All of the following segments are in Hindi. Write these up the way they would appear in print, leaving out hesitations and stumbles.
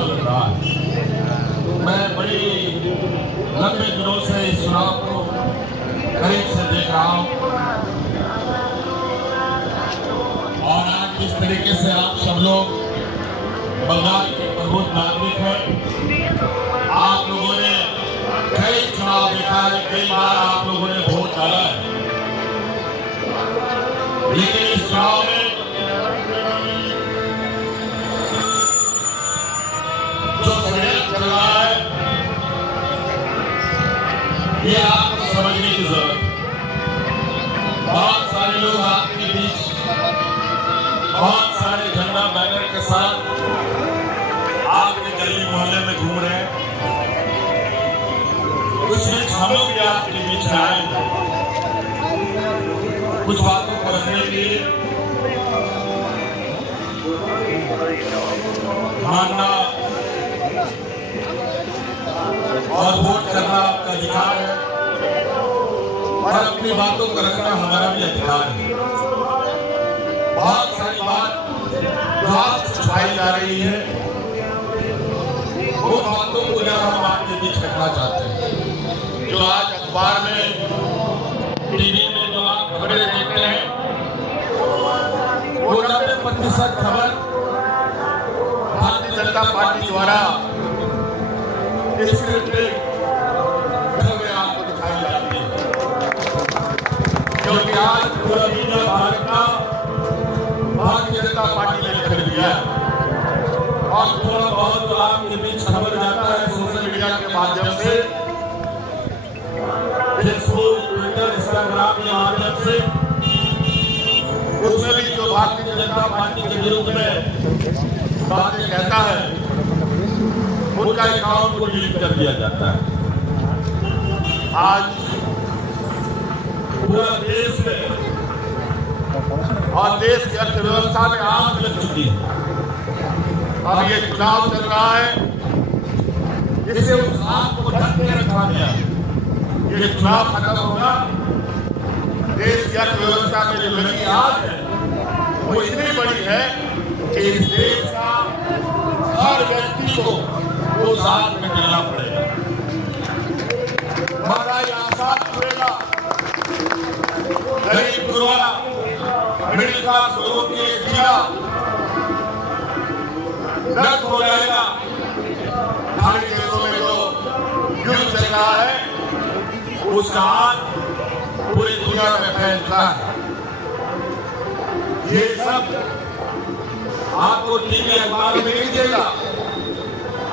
चुनाव लड़ रहा है। मैं बड़ी लंबे दिनों से इस चुनाव को करीब से देख रहा हूं और आज जिस तरीके से आप सब लोग बंगाल के प्रबुद्ध नागरिक हैं, आप लोगों ने कई चुनाव देखा है, कई बार आप लोगों ने वोट डाला है, लेकिन इस चुनाव में जो षड्यंत्र चल रहा है ये आपको समझने की जरूरत है। बहुत सारे लोग आपके बीच बहुत सारे झंडा बैनर के साथ आपके गली मोहल्ले में घूम रहे हैं। कुछ हम लोग भी आपके बीच में आए हैं कुछ बातों को रखने के लिए। मानना और वोट करना आपका अधिकार है और अपनी बातों को रखना हमारा भी अधिकार है। बहुत सारी बात जो आज छुपाई जा रही है वो बातों को जब हम आपके बीच रखना चाहते हैं। जो आज अखबार में, टीवी में जो आप खबरें देखते हैं वो 90% खबर भारतीय जनता पार्टी द्वारा स्क्रिप्टेड खबरें आपको दिखाई जाती है, क्योंकि आज पूरा मीडिया भारत का भारतीय जनता पार्टी ने खरीद लिया है और थोड़ा बहुत जो आपके बीच खबर जाता है सोशल मीडिया के माध्यम से, फेसबुक, ट्विटर, इंस्टाग्राम के माध्यम से, उसमें भी जो भारतीय जनता पार्टी के विरुद्ध में बातें कहता है उनका अकाउंट को डिलीट कर दिया जाता है। आज पूरा देश में और देश की अर्थव्यवस्था में आग लग चुकी है। अब ये चुनाव चल रहा है, इससे उस आग को ढक के रखा गया। ये चुनाव खत्म होगा, देश की अर्थव्यवस्था में जो लगी आग है वो इतनी बड़ी है कि इस देश का हर व्यक्ति को वो साथ में चलना पड़ेगा। महंगाई आसान होगा, गरीब गुरबा मिडिल क्लास लोगों के लिए जीना नर्क हो जाएगा। हमारे देशों में जो युद्ध चल रहा है उसका हाथ पूरी दुनिया में फैल चुका है। ये सब आपको टीवी अखबार में नहीं देगा,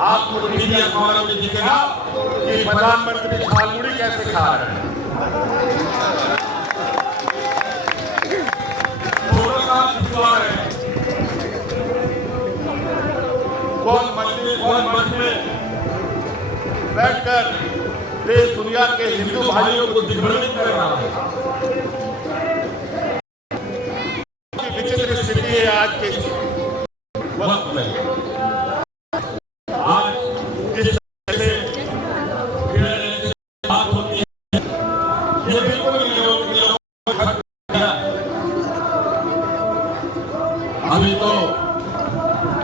आपको टीवी अखबारों में दिखेगा कि प्रधानमंत्री झालमुड़ी कैसे खा रहे हैं। कौन मंच में बैठकर देश दुनिया के हिंदू भाइयों को दिग्भ्रमित कर रहा है। विचित्र स्थिति है आज के वक्त में। आज जिस तरह से बात होती है ये बिल्कुल अभी तो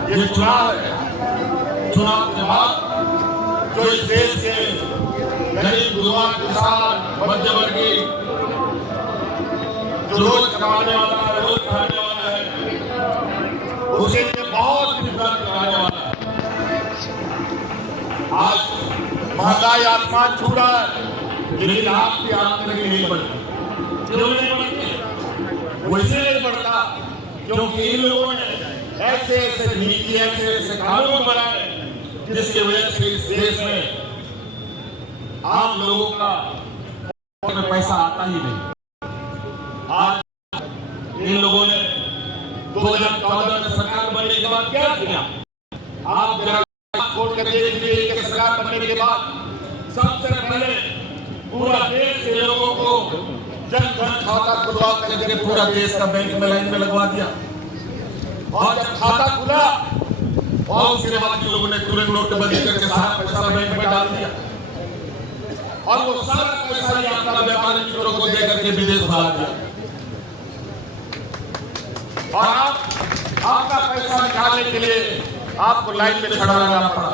ये चुनाव है, चुनाव के बाद जो इस देश के गरीब गुरबा किसान मध्यवर्गीय जो रोज कमाने वाला है, रोज खाने वाला है, उसे बहुत दिक्कत कराने वाला है। आज महंगाई आसमान छू रहा है, लेकिन आपकी आमदनी नहीं बढ़ती। क्यों नहीं बढ़ती? वैसे नहीं बढ़ता क्योंकि इन लोगों ने ऐसे ऐसे नीति, ऐसे ऐसे कानून बनाए जिसकी वजह से इस देश में आम लोगों का पैसा आता ही नहीं। आज इन लोगों ने 2014 में सरकार बनने के बाद क्या किया? आप जरा छोड़ कर देख लीजिए कि सरकार बनने के बाद सबसे पहले पूरा देश के लोगों को जन धन खाता खुलवा करके पूरा देश का बैंक में लाइन में लगवा दिया। और जब खाता खुला और उसके बाद लोगों ने तुरंत नोटबंदी करके सारा पैसा बैंक में डाल दिया और वो सारा पैसा ही अपना व्यापारी मित्रों को दे करके विदेश भगा दिया। और आप आपका पैसा निकालने के लिए आपको लाइन में खड़ा रहना पड़ा।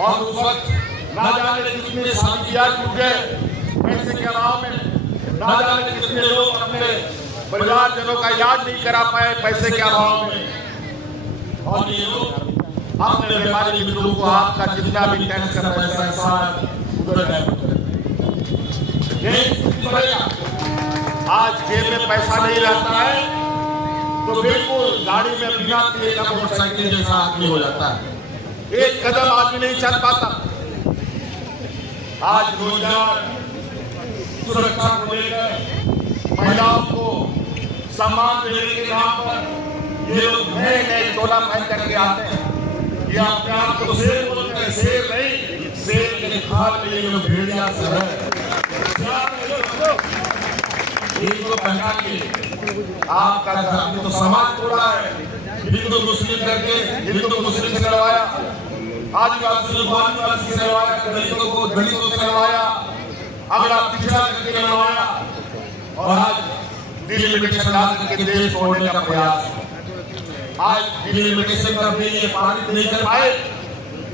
और उस वक्त ना जाने कितने शादियां टूट गए पैसे के अभाव में, ना जाने कितने लोग अपने परिवारजनों का इलाज नहीं करा पाए पैसे के अभाव में। और ये लोग अपने व्यापारी मित्रों को आपका जितना भी टैक्स का पैसा आज जेब में पैसा नहीं रहता है तो बिल्कुल गाड़ी में बिना तेल का मोटरसाइकिल जैसा आदमी हो जाता है, एक कदम आदमी नहीं चल पाता। आज रोजगार सुरक्षा को लेकर महिलाओं को सम्मान देने के नाम पर ये लोग नए नए चोला पहन करके आते हैं। ये अपने आप को शेर बोलते हैं, शेर नहीं, शेर के खाल में ये लोग भेड़िया से है। इनको पहचान के आपका धर्म तो समाज तोड़ा है, हिंदू मुस्लिम करके हिंदू मुस्लिम से लड़वाया, आदिवासी से लड़वाया, दलितों को दलितों से लड़वाया, अगला पिछड़ा करके लड़वाया और आज डिलिमिटेशन ला करके देश तोड़ने का प्रयास। आज डिलिमिटेशन का बिल ये पारित नहीं कर पाए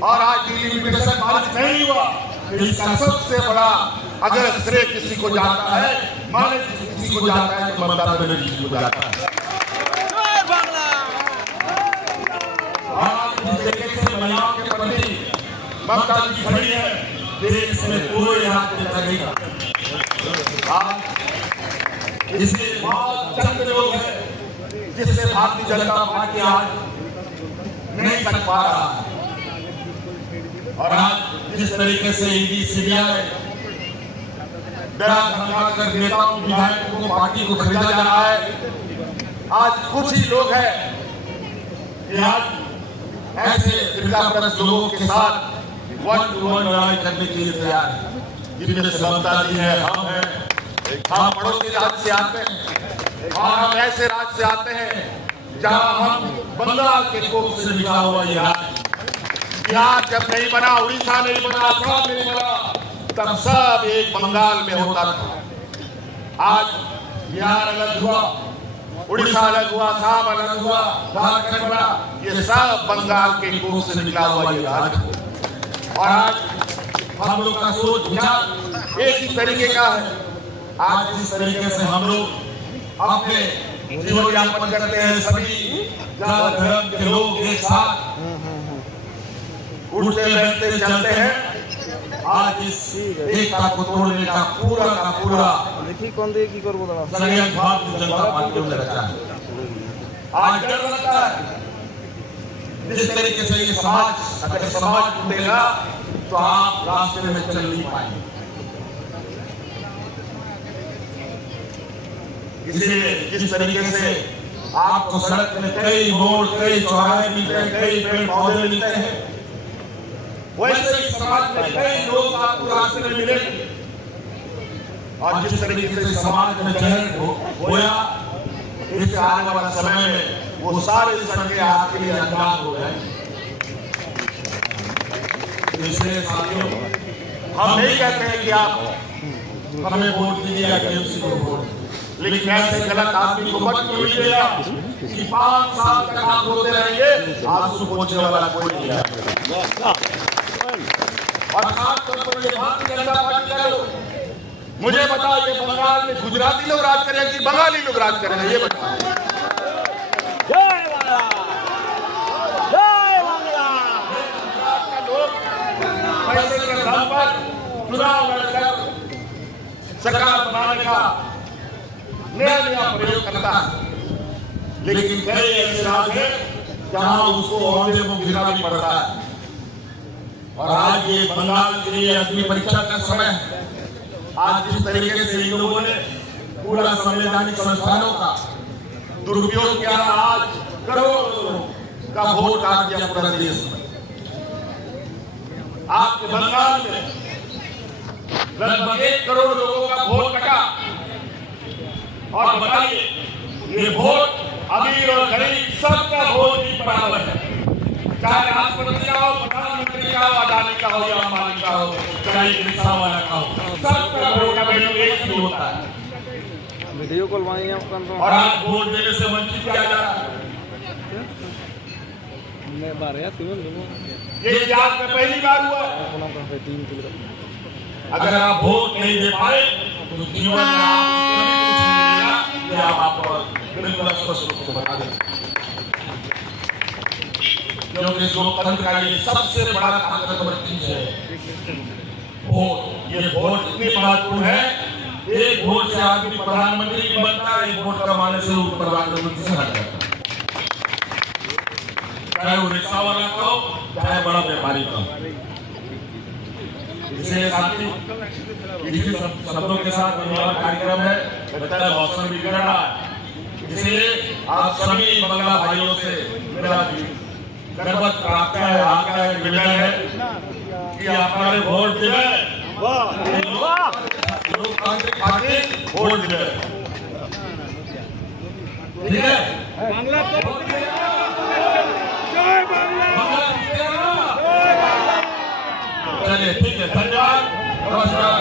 और आज डिलिमिटेशन पारित नहीं हुआ। इसका सबसे बड़ा अगर श्रेय किसी को जाता है, माने किसी को जाता है तो ममता बनर्जी को जाता है। और जिस तरीके से महिलाओं के प्रति ममता जी खड़ी है, देश में कोई हाथ देता नहीं। आज इसे बहुत चंद लोग हैं जिससे भारतीय जनता पार्टी आज नहीं कर पा रहा है। और आज जिस तरीके से ईडी सीबीआई डरा धमका कर नेताओं विधायकों को पार्टी को खरीदा जा रहा है, आज कुछ ही लोग हैं कि आज ऐसे फिरकापरस्त लोगों के साथ वन टू वन लड़ाई करने के लिए तैयार है, जिनमें से ममता जी है, हम हैं। हम पड़ोसी राज्य से आते हैं और हम ऐसे राज्य से आते हैं जहां हम बंगाल के कोख से निकला हुआ ये राज्य। बिहार जब नहीं बना, उड़ीसा नहीं बना, असम नहीं बना, तब सब एक बंगाल में होता था। आज बिहार अलग हुआ, उड़ीसा अलग हुआ, असम अलग हुआ, झारखंड बना, ये सब बंगाल के कोख से निकला हुआ ये राज्य। और आज हम लोग का सोच विचार एक ही तरीके का है। आज जिस तरीके से हम लोग अपने जीवन यापन करते हैं, सभी जात धर्म के लोग एक साथ उठते बैठते चलते हैं, आज इस एकता को तोड़ने का पूरा देखिए कौन दे की करबो दादा षड्यंत्र भारतीय जनता पार्टी ने रचा है। आज डर लगता है जिस तरीके से ये समाज, अगर समाज टूटेगा तो आप रास्ते में चल नहीं पाएंगे। इसलिए जिस तरीके से आपको सड़क में कई मोड़, कई चौराहे मिलते हैं, कई पेड़ पौधे मिलते हैं, वैसे ही समाज में कई लोग आपको रास्ते में मिलेंगे। और जिस तरीके से समाज में जहर होया, इससे आने वाला समय में वो सारे संख्य आपके लिए अज्ञात हो गए। इसलिए साथियों, हम नहीं कहते हैं कि आप हमें वोट दीजिए या टीएमसी को वोट, लेकिन ऐसे गलत आदमी को मत कीजिएगा कि 5 साल तक आप रोते रहेंगे, आंसू पोंछने वाला कोई नहीं है। और खासतौर पर ये भारतीय जनता पार्टी का लोग, मुझे बताओ ये बंगाल में गुजराती लोग राज करेंगे कि बंगाली लोग राज करेंगे, ये बताओ। पैसे के दम पर चुनाव लड़कर सरकार बनाने का नया प्रयोग करता है, लेकिन कई ऐसे राज्य हैं जहां उसको औंधे मुंह गिरना भी पड़ता है। और आज ये बंगाल के लिए अग्नि परीक्षा का समय है। आज जिस तरीके से इन लोगों ने पूरा संवैधानिक संस्थानों का दुरुपयोग किया, आज करोड़ों का वोट काट दिया पूरा देश में। आपके बंगाल में लगभग 1 करोड़ लोगों का वोट कटा। और बताइए, ये वोट अमीर और गरीब सबका वोट ही बराबर है, चाहे राष्ट्रपति का हो, प्रधानमंत्री का हो, अदानी का हो या अंबानी का हो, चाहे रिक्शा वाला का हो, सबका वोट का वैल्यू एक ही होता है। वीडियो कॉल और आज वोट देने से वंचित किया जा रहा है। ये इतिहास में पहली बार हुआ है। अगर आप वोट नहीं दे पाए तो जीवन में आप कभी कुछ नहीं मिलेगा, ये आप आपको बिल्कुल स्पष्ट रूप से बता दें। क्योंकि इस लोकतंत्र का ये सबसे बड़ा ताकतवर चीज है वोट। ये वोट इतनी महत्वपूर्ण है, एक वोट से आदमी प्रधानमंत्री भी बनता है, एक वोट कमाने से ऊपर प्रधानमंत्री से हट जाता है। चाहे वो रिक्शा वाला का हो, चाहे बड़ा व्यापारी का हो। इसलिए साथी इसी शब्दों के साथ हमारा कार्यक्रम है। लगता है मौसम भी बिगड़ रहा है, इसलिए आप सभी बंगला भाइयों से मेरा गर्वत प्रार्थना है, आग्रह है, निवेदन है कि आप हमारे वोट दें, लोकतांत्रिक पार्टी वोट दें। ठीक है, बांग्ला चलिए, ठीक है, धन्यवाद, नमस्कार।